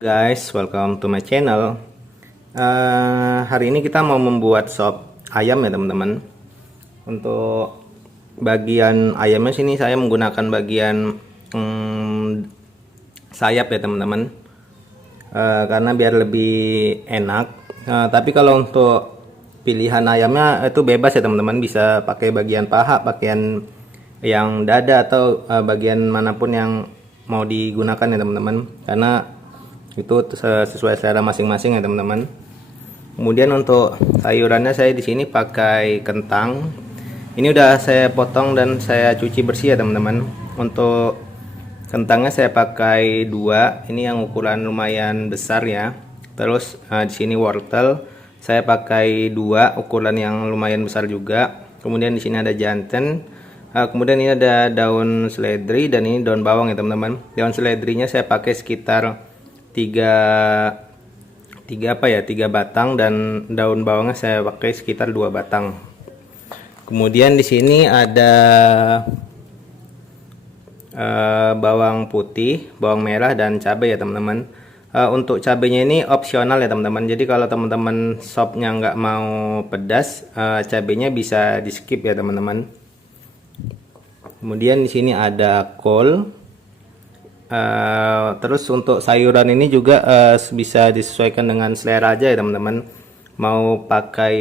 Guys, welcome to my channel. Hari ini kita mau membuat sop ayam ya teman-teman. Untuk bagian ayamnya sini saya menggunakan bagian sayap ya teman-teman, karena biar lebih enak. Tapi kalau untuk pilihan ayamnya itu bebas ya teman-teman, bisa pakai bagian paha, bagian yang dada, atau bagian manapun yang mau digunakan ya teman-teman, karena itu sesuai selera masing-masing ya teman-teman. Kemudian untuk sayurannya saya di sini pakai kentang. Ini udah saya potong dan saya cuci bersih ya teman-teman. Untuk kentangnya saya pakai 2. Ini yang ukuran lumayan besar ya. Terus di sini wortel saya pakai 2 ukuran yang lumayan besar juga. Kemudian di sini ada jantan. Kemudian ini ada daun seledri dan ini daun bawang ya teman-teman. Daun seledrinya saya pakai sekitar 3 batang, dan daun bawangnya saya pakai sekitar 2 batang. Kemudian di sini ada bawang putih, bawang merah, dan cabai ya teman-teman. Untuk cabainya ini opsional ya teman-teman. Jadi kalau teman-teman sopnya nggak mau pedas, cabainya bisa di skip ya teman-teman. Kemudian di sini ada kol. Terus untuk sayuran ini juga bisa disesuaikan dengan selera aja ya teman-teman. Mau pakai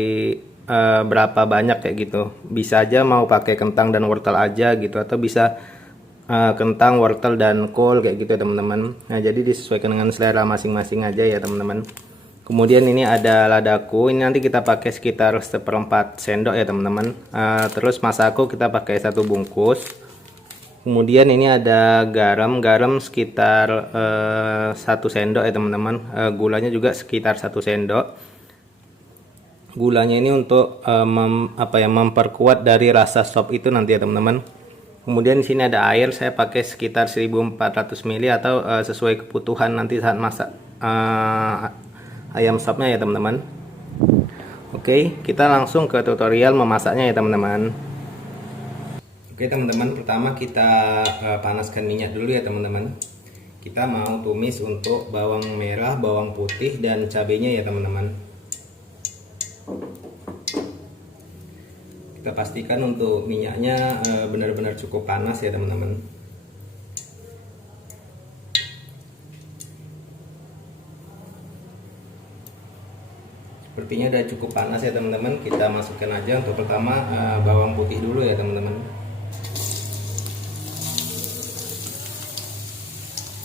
berapa banyak kayak gitu. Bisa aja mau pakai kentang dan wortel aja gitu, atau bisa kentang, wortel, dan kol kayak gitu ya teman-teman. Nah, jadi disesuaikan dengan selera masing-masing aja ya teman-teman. Kemudian ini ada ladaku. Ini nanti kita pakai sekitar 1/4 sendok ya teman-teman. Terus masako kita pakai 1 bungkus. Kemudian ini ada garam sekitar 1 sendok ya teman-teman. Gulanya juga sekitar 1 sendok. Gulanya ini untuk memperkuat dari rasa sop itu nanti ya teman-teman. Kemudian di sini ada air, saya pakai sekitar 1400 ml atau sesuai kebutuhan nanti saat masak ayam sopnya ya teman-teman. Oke, kita langsung ke tutorial memasaknya ya teman-teman. Oke teman-teman, pertama kita panaskan minyak dulu ya teman-teman. Kita mau tumis untuk bawang merah, bawang putih, dan cabenya ya teman-teman. Kita pastikan untuk minyaknya benar-benar cukup panas ya teman-teman. Sepertinya udah cukup panas ya teman-teman. Kita masukkan aja untuk pertama bawang putih dulu ya teman-teman.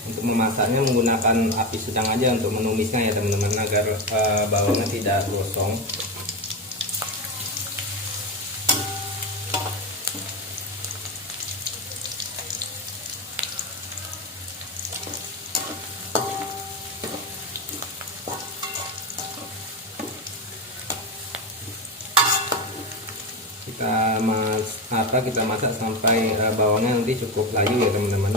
Untuk memasaknya menggunakan api sedang aja untuk menumisnya ya teman-teman, agar bawangnya tidak gosong. Kita masak sampai bawangnya nanti cukup layu ya teman-teman.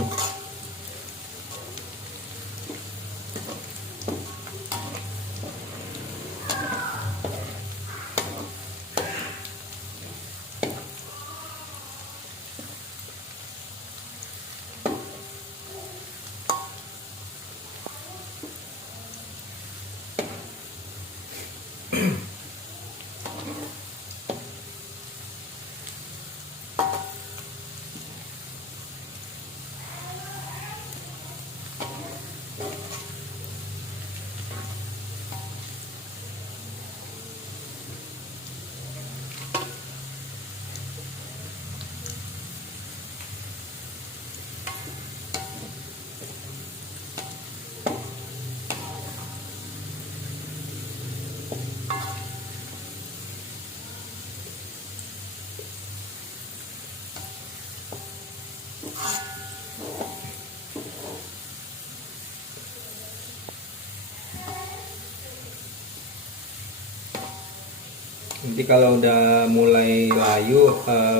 Nanti kalau udah mulai layu,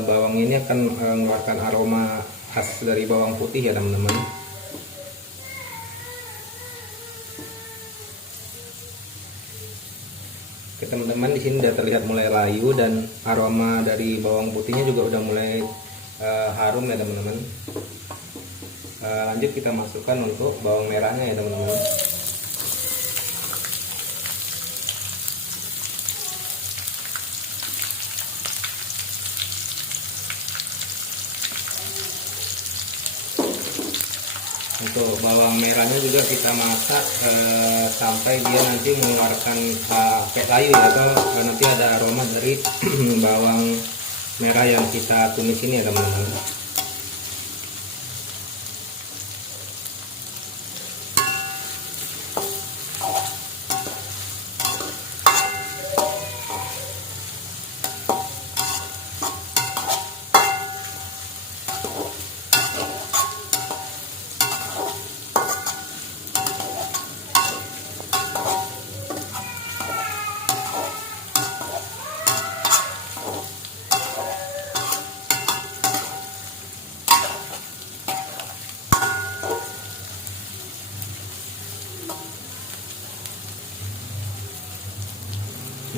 bawang ini akan mengeluarkan aroma khas dari bawang putih ya teman-teman. Oke teman-teman, di sini udah terlihat mulai layu dan aroma dari bawang putihnya juga udah mulai harum ya teman-teman. Lanjut kita masukkan untuk bawang merahnya ya teman-teman. untuk bawang merahnya juga kita masak sampai dia nanti mengeluarkan kayak layu ya, atau nanti ada aroma dari bawang merah yang kita tumis ini ya teman-teman.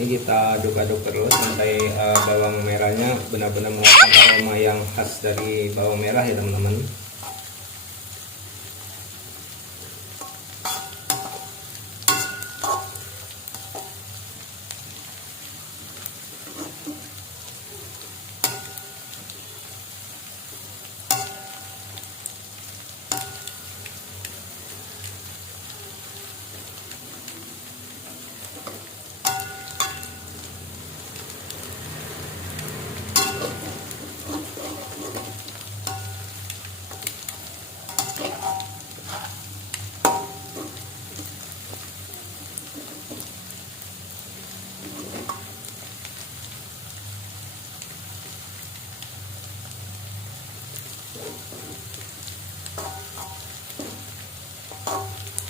Ini kita aduk-aduk terus sampai bawang merahnya benar-benar mengeluarkan aroma yang khas dari bawang merah ya teman-teman.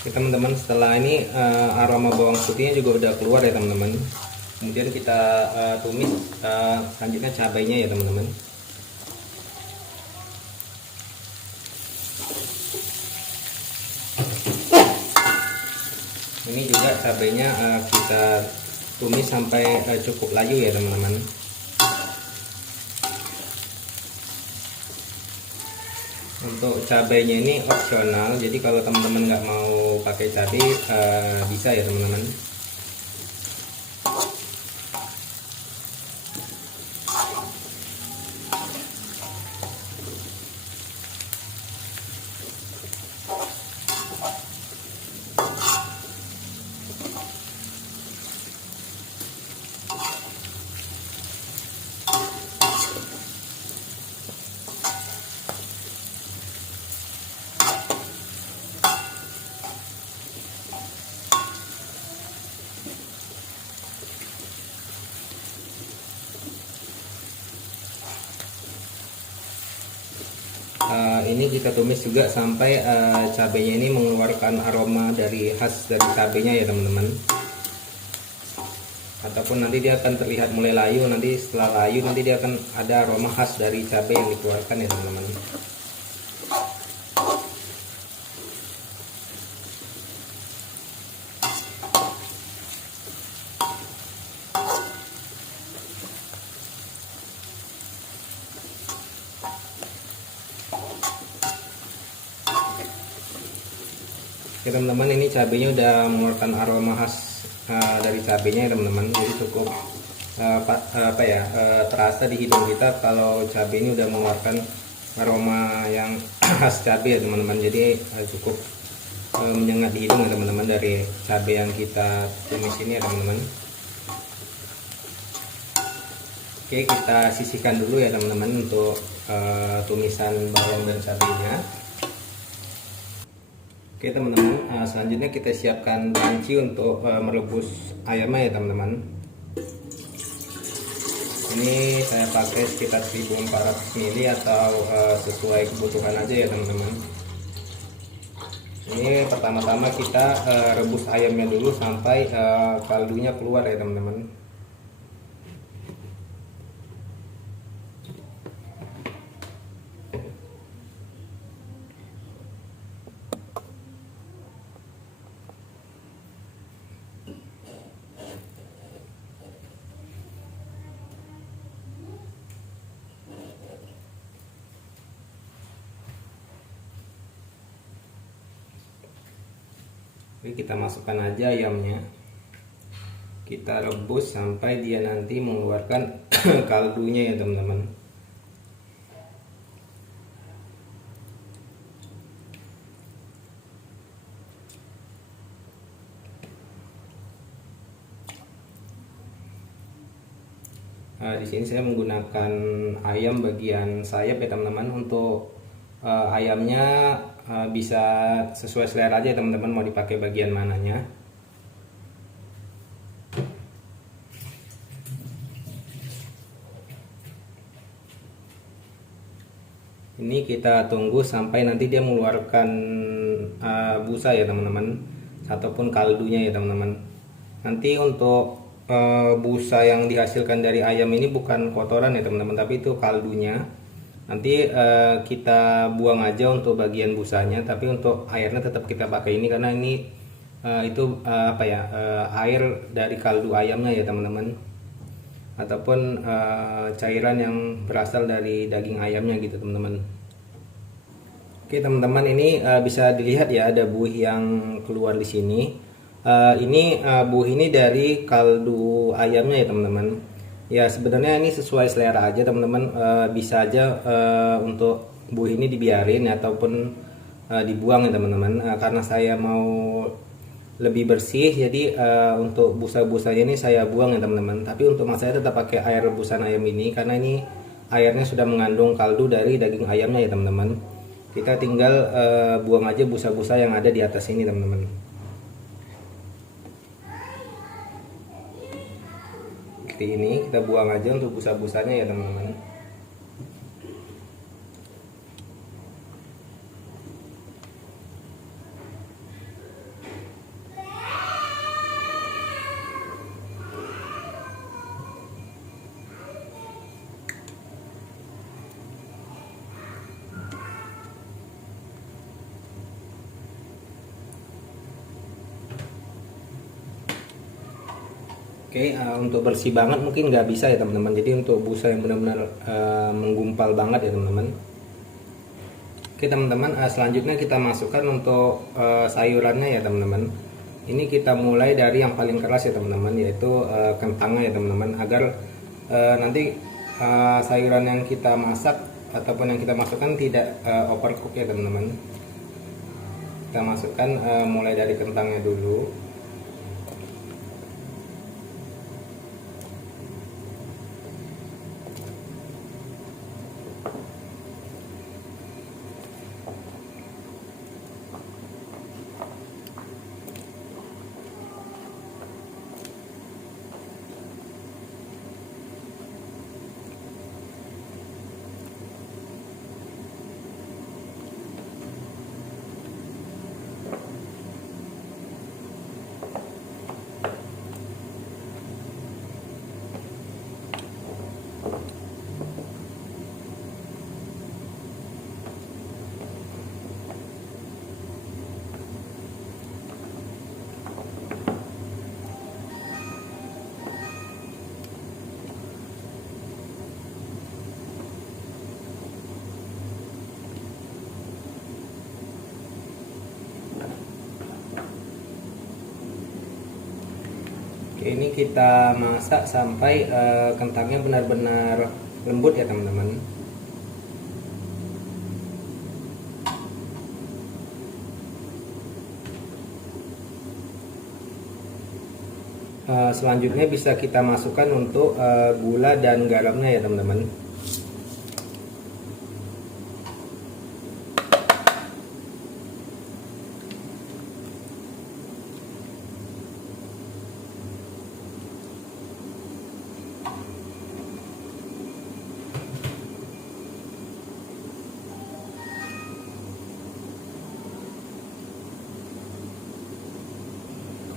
Oke teman-teman, setelah ini aroma bawang putihnya juga udah keluar ya teman-teman. Kemudian kita tumis selanjutnya cabainya ya teman-teman. Ini juga cabainya kita tumis sampai cukup layu ya teman-teman. Untuk cabainya ini opsional, jadi kalau teman-teman nggak mau pakai cabai bisa ya teman-teman. Ini kita tumis juga sampai cabenya ini mengeluarkan aroma dari khas dari cabenya ya teman-teman. Ataupun nanti dia akan terlihat mulai layu, nanti setelah layu nanti dia akan ada aroma khas dari cabai yang dikeluarkan ya teman-teman. Oke teman-teman, ini cabenya udah mengeluarkan aroma khas dari cabenya ya teman-teman. Jadi cukup terasa di hidung kita kalau cabai ini udah mengeluarkan aroma yang khas cabai ya teman-teman. Jadi cukup menyengat di hidung ya teman-teman dari cabai yang kita tumis ini ya teman-teman. Oke, kita sisihkan dulu ya teman-teman untuk tumisan bawang dan cabainya. Oke teman-teman, selanjutnya kita siapkan panci untuk merebus ayamnya ya teman-teman. Ini saya pakai sekitar 1400 ml atau sesuai kebutuhan aja ya teman-teman. Ini pertama-tama kita rebus ayamnya dulu sampai kaldunya keluar ya teman-teman. Oke, kita masukkan aja ayamnya, kita rebus sampai dia nanti mengeluarkan kaldunya ya teman-teman. Di sini saya menggunakan ayam bagian sayap ya teman-teman. Untuk ayamnya bisa sesuai selera aja teman-teman, mau dipakai bagian mananya. Ini kita tunggu sampai nanti dia mengeluarkan busa ya teman-teman, ataupun kaldunya ya teman-teman. Nanti untuk busa yang dihasilkan dari ayam ini bukan kotoran ya teman-teman, tapi itu kaldunya. Nanti kita buang aja untuk bagian busanya, tapi untuk airnya tetap kita pakai ini karena ini air dari kaldu ayamnya ya teman-teman, ataupun cairan yang berasal dari daging ayamnya gitu teman-teman. Oke teman-teman, ini bisa dilihat ya, ada buih yang keluar di sini. Buih ini dari kaldu ayamnya ya teman-teman. Ya sebenarnya ini sesuai selera aja teman-teman. Bisa aja untuk buih ini dibiarin ataupun dibuang ya teman-teman. Karena saya mau lebih bersih, jadi untuk busa-busanya ini saya buang ya teman-teman. Tapi untuk mas saya tetap pakai air rebusan ayam ini karena ini airnya sudah mengandung kaldu dari daging ayamnya ya teman-teman. Kita tinggal buang aja busa-busa yang ada di atas ini teman-teman. Seperti ini, kita buang aja untuk busa-busanya ya teman-teman. Oke, untuk bersih banget mungkin nggak bisa ya teman-teman. Jadi untuk busa yang benar-benar menggumpal banget ya teman-teman. Oke teman-teman, selanjutnya kita masukkan untuk sayurannya ya teman-teman. Ini kita mulai dari yang paling keras ya teman-teman, yaitu kentangnya ya teman-teman. Agar nanti sayuran yang kita masak ataupun yang kita masukkan tidak overcook ya teman-teman. Kita masukkan mulai dari kentangnya dulu. Oke, ini kita masak sampai kentangnya benar-benar lembut ya teman-teman. Selanjutnya bisa kita masukkan untuk gula dan garamnya ya teman-teman.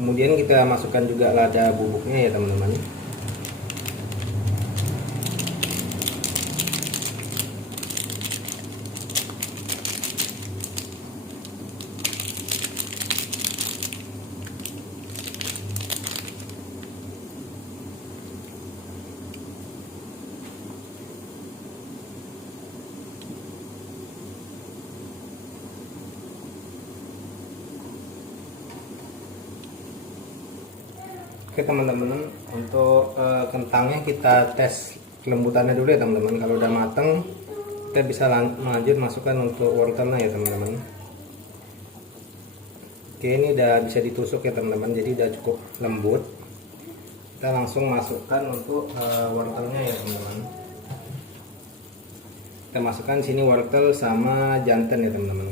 Kemudian kita masukkan juga lada bubuknya ya teman-teman. Oke teman-teman, untuk kentangnya kita tes kelembutannya dulu ya teman-teman. Kalau udah mateng, kita bisa lanjut masukkan untuk wortelnya ya teman-teman. Oke, ini udah bisa ditusuk ya teman-teman, jadi udah cukup lembut. kita langsung masukkan untuk wortelnya ya teman-teman. Kita masukkan sini wortel sama jantan ya teman-teman.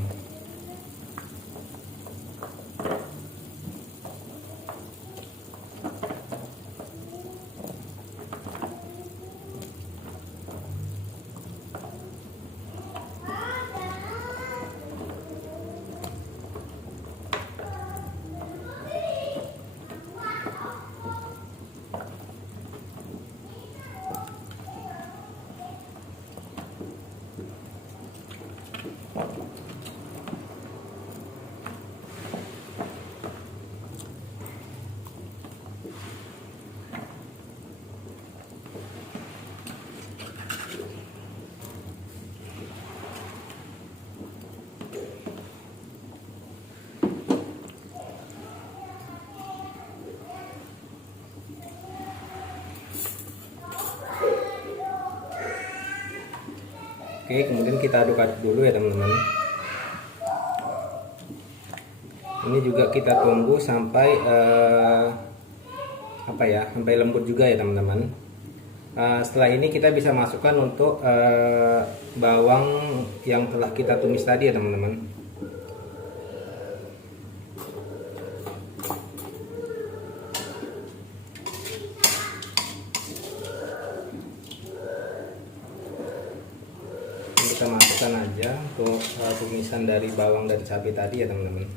Oke, kemudian kita aduk-aduk dulu ya teman-teman. Ini juga kita tunggu sampai sampai lembut juga ya teman-teman. Setelah ini kita bisa masukkan untuk bawang yang telah kita tumis tadi ya teman-teman. Kita masukkan aja untuk tumisan dari bawang dan cabai tadi ya teman-teman.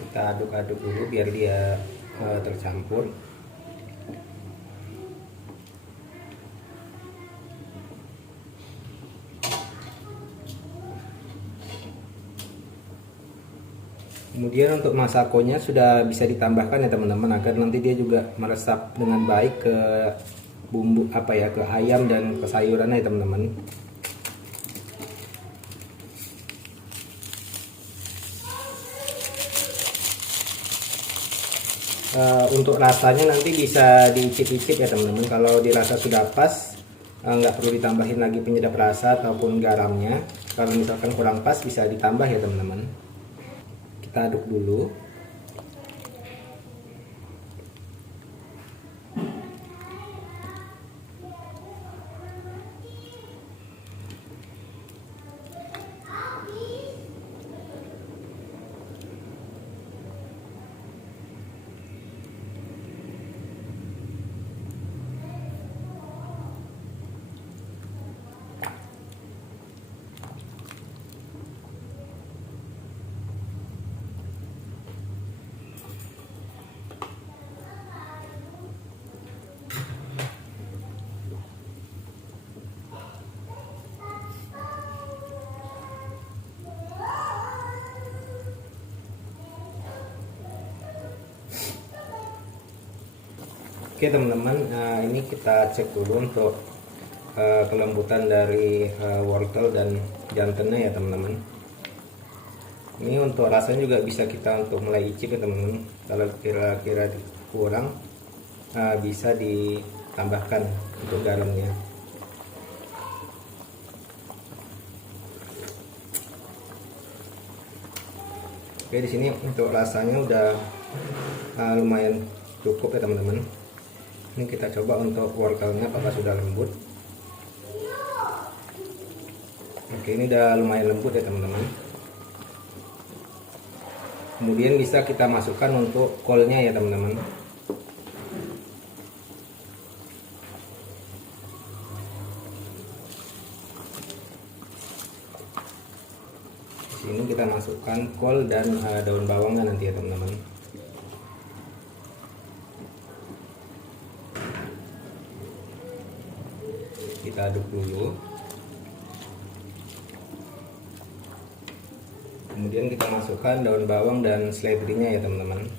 Kita aduk-aduk dulu biar dia tercampur. Kemudian untuk masakonya sudah bisa ditambahkan ya teman-teman, agar nanti dia juga meresap dengan baik ke bumbu ke ayam dan ke sayurannya ya teman-teman. Untuk rasanya nanti bisa diicip-icip ya teman-teman. Kalau dirasa sudah pas, nggak perlu ditambahin lagi penyedap rasa ataupun garamnya. Kalau misalkan kurang pas bisa ditambah ya teman-teman. Kita aduk dulu. Oke teman-teman, ini kita cek dulu untuk kelembutan dari wortel dan jantannya ya teman-teman. Ini untuk rasanya juga bisa kita untuk mulai icip ya teman-teman. Kalau kira-kira kurang, bisa ditambahkan untuk garamnya. Oke, di sini untuk rasanya udah lumayan cukup ya teman-teman. Ini kita coba untuk wortelnya apakah sudah lembut. Oke, ini udah lumayan lembut ya teman-teman. Kemudian bisa kita masukkan untuk kolnya ya teman-teman. Di sini kita masukkan kol dan daun bawangnya nanti ya teman-teman. Kita aduk dulu. Kemudian kita masukkan daun bawang dan seledrinya ya teman-teman.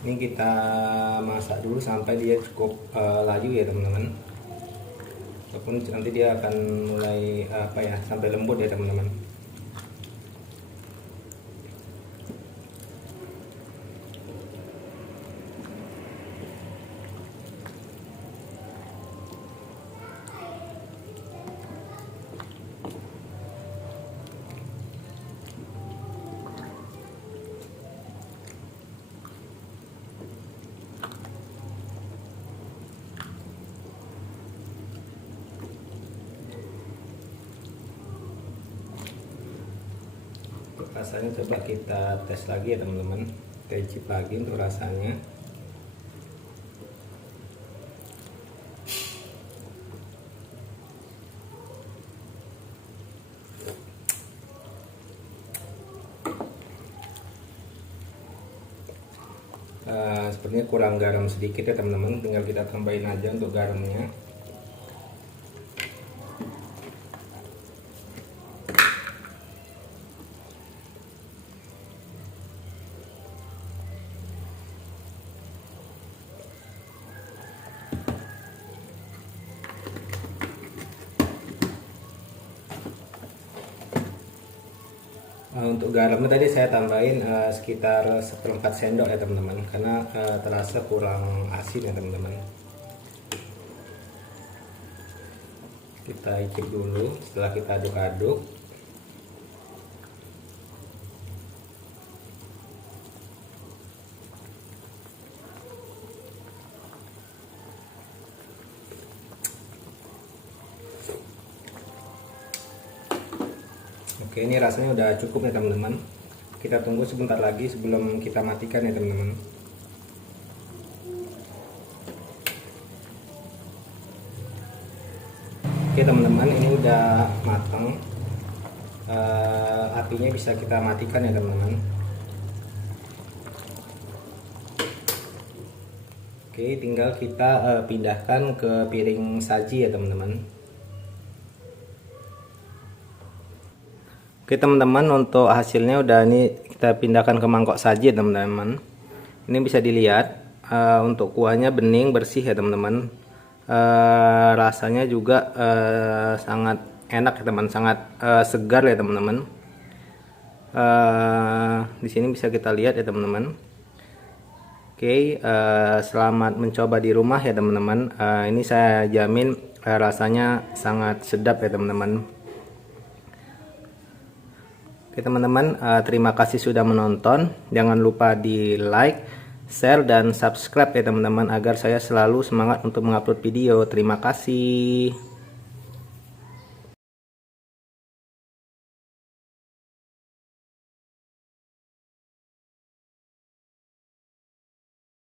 Ini kita masak dulu sampai dia cukup laju ya teman-teman. Ataupun nanti dia akan mulai sampai lembut ya teman-teman. Rasanya coba kita tes lagi ya teman-teman, kita icip lagi untuk rasanya. Sepertinya kurang garam sedikit ya teman-teman, tinggal kita tambahin aja untuk garamnya. Untuk garamnya tadi saya tambahin sekitar 1/4 sendok ya teman-teman, karena terasa kurang asin ya teman-teman. Kita icip dulu setelah kita aduk-aduk. Oke, ini rasanya udah cukup ya teman-teman. Kita tunggu sebentar lagi sebelum kita matikan ya teman-teman. Oke teman-teman, ini udah matang. Apinya bisa kita matikan ya teman-teman. Oke, tinggal kita pindahkan ke piring saji ya teman-teman. Oke teman-teman, untuk hasilnya udah ini kita pindahkan ke mangkok saji teman-teman. Ini bisa dilihat untuk kuahnya bening bersih ya teman-teman. Rasanya juga sangat enak ya teman, sangat segar ya teman-teman. Di sini bisa kita lihat ya teman-teman. Oke, selamat mencoba di rumah ya teman-teman. Ini saya jamin rasanya sangat sedap ya teman-teman. Oke teman-teman, terima kasih sudah menonton. Jangan lupa di like, share, dan subscribe ya teman-teman, agar saya selalu semangat untuk mengupload video. Terima kasih.